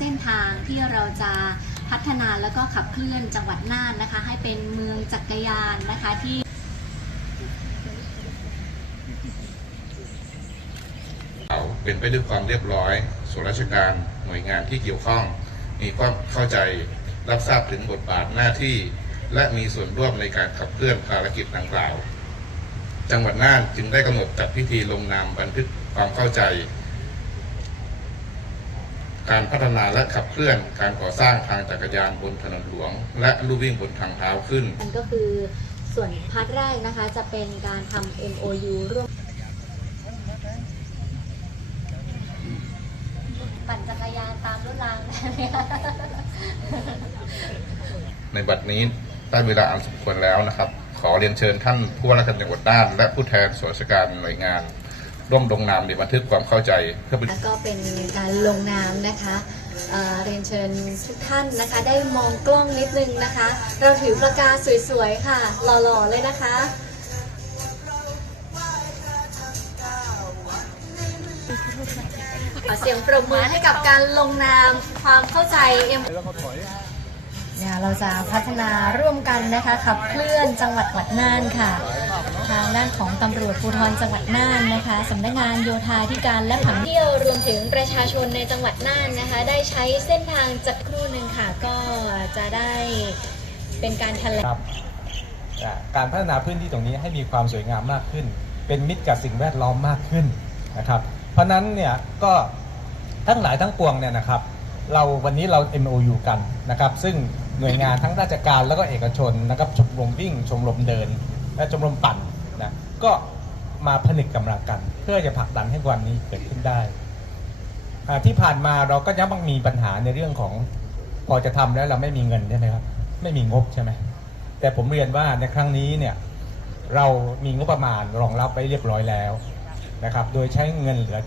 เส้นทางที่เราจะพัฒนาแล้วก็ขับเคลื่อนจังหวัดน่านนะคะ ให้เป็นเมืองจักรยานนะคะที่เขาเป็นไปด้วยความเรียบร้อย ส่วนราชการหน่วยงานที่เกี่ยวข้อง มีความเข้าใจรับทราบถึงบทบาทหน้าที่ และมีส่วนร่วมในการขับเคลื่อนภารกิจดังกล่าว จังหวัดน่านจึงได้กำหนดจัดพิธีลงนามบันทึกความเข้าใจ การพัฒนาและขับเคลื่อนการก่อสร้างทางจักรยานบนถนนหลวง และลู่วิ่งบนทางเท้าขึ้น อันก็คือส่วนพาร์ทแรกนะคะจะเป็นการทำ MOU ร่วมปั่นจักรยานตามรถรางนะคะในบัดนี้ได้เวลาอันสมควรแล้วนะครับ ขอเรียนเชิญท่านผู้ว่าราชการจังหวัดน่านและผู้แทนส่วนราชการหน่วยงาน ร่วมลงนามในบันทึกความเข้าใจเพื่อเป็นแล้วก็เป็นการลงนามนะคะเอ่อเรียนเชิญทุกท่านนะคะ ได้มองกล้องนิดนึงนะคะ เราถือประกาสวยๆค่ะ หล่อๆเลยนะคะ ขอเสียงปรบมือให้กับการลงนามความเข้าใจเอ็มเนี่ยเราจะพัฒนาร่วมกันนะคะ ขับเคลื่อนจังหวัดวัดน่านค่ะทางด้านของตำรวจภูธรจังหวัดน่านนะคะสำนักงานโยธาธิการและผังเที่ยวรวมถึงประชาชนในจังหวัดน่านนะคะ ได้ใช้เส้นทางจักครู่หนึ่งค่ะ ก็จะได้เป็นการแถลงการพัฒนาพื้นที่ตรงนี้ให้มีความสวยงามมากขึ้น เป็นมิตรกับสิ่งแวดล้อมมากขึ้นนะครับ เพราะฉะนั้นเนี่ยก็ทั้งหลายทั้งปวงเนี่ยนะครับเราวันนี้เรา MOU กันนะครับ ซึ่งหน่วยงานทั้งราชการแล้วก็เอกชนนะครับชมรมวิ่งชมรมเดิน และชมรมปั่น นะก็มาผนึกกำลังกัน เพื่อจะผลักดันให้วันนี้เกิดขึ้นได้ที่ผ่านมาเราก็ยังมีปัญหาในเรื่องของพอจะทำแล้วเราไม่มีเงินใช่ไหมครับไม่มีงบใช่ไหมแต่ผมเรียนว่าในครั้งนี้เนี่ยเรามีงบประมาณรองรับไว้เรียบร้อยแล้วนะครับ โดยใช้เงินเหลือ